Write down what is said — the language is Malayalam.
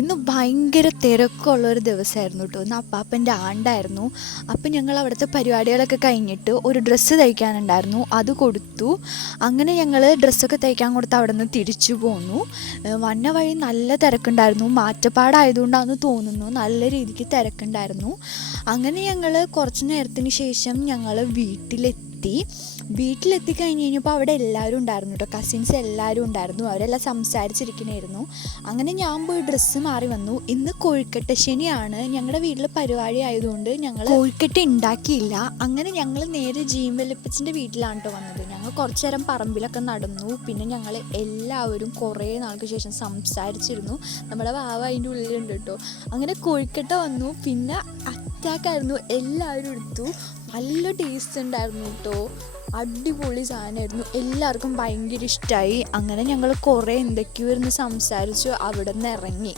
ഇന്ന് ഭയങ്കര തിരക്കുള്ളൊരു ദിവസമായിരുന്നു കേട്ടോ. ഇന്ന് അപ്പാപ്പൻ്റെ ആണ്ടായിരുന്നു. അപ്പം ഞങ്ങൾ അവിടുത്തെ പരിപാടികളൊക്കെ കഴിഞ്ഞിട്ട് ഒരു ഡ്രസ്സ് തയ്ക്കാനുണ്ടായിരുന്നു, അത് കൊടുത്തു. അങ്ങനെ ഞങ്ങൾ ഡ്രസ്സൊക്കെ തയ്ക്കാൻ കൊടുത്ത് അവിടെ നിന്ന് തിരിച്ചു പോന്നു. വന്ന വഴി നല്ല തിരക്കുണ്ടായിരുന്നു. മാറ്റപ്പാടായതുകൊണ്ടാണെന്ന് തോന്നുന്നു, നല്ല രീതിക്ക് തിരക്കുണ്ടായിരുന്നു. അങ്ങനെ ഞങ്ങൾ കുറച്ച് നേരത്തിന് ശേഷം ഞങ്ങൾ വീട്ടിലെത്തി കഴിഞ്ഞ് കഴിഞ്ഞപ്പോൾ അവിടെ എല്ലാവരും ഉണ്ടായിരുന്നു കേട്ടോ. കസിൻസ് എല്ലാവരും ഉണ്ടായിരുന്നു, അവരെല്ലാം സംസാരിച്ചിരിക്കണമായിരുന്നു. അങ്ങനെ ഞാൻ പോയി ഡ്രസ്സ് മാറി വന്നു. ഇന്ന് കൊഴുക്കട്ട ശനിയാണ്. ഞങ്ങളുടെ വീട്ടിൽ പരിപാടി ആയതുകൊണ്ട് ഞങ്ങൾ കൊഴുക്കട്ട ഉണ്ടാക്കിയില്ല. അങ്ങനെ ഞങ്ങൾ നേരെ ജീൻ വല്യപ്പച്ചൻ്റെ വീട്ടിലാണ് കേട്ടോ വന്നത്. ഞങ്ങൾ കുറച്ച് നേരം പറമ്പിലൊക്കെ നടന്നു. പിന്നെ ഞങ്ങൾ എല്ലാവരും കുറേ നാൾക്ക് ശേഷം സംസാരിച്ചിരുന്നു. നമ്മുടെ വാവ അതിൻ്റെ ഉള്ളിലുണ്ട് കേട്ടോ. അങ്ങനെ കൊഴുക്കട്ട വന്നു, പിന്നെ അറ്റാക്കായിരുന്നു. എല്ലാവരും എടുത്തു. നല്ല ടേസ്റ്റ് ഉണ്ടായിരുന്നു കേട്ടോ. അടിപൊളി സാധനമായിരുന്നു, എല്ലാവർക്കും ഭയങ്കര ഇഷ്ടമായി. അങ്ങനെ ഞങ്ങൾ കുറേ എന്തൊക്കെയോ ഇരുന്ന് സംസാരിച്ചു അവിടെ നിന്ന് ഇറങ്ങി.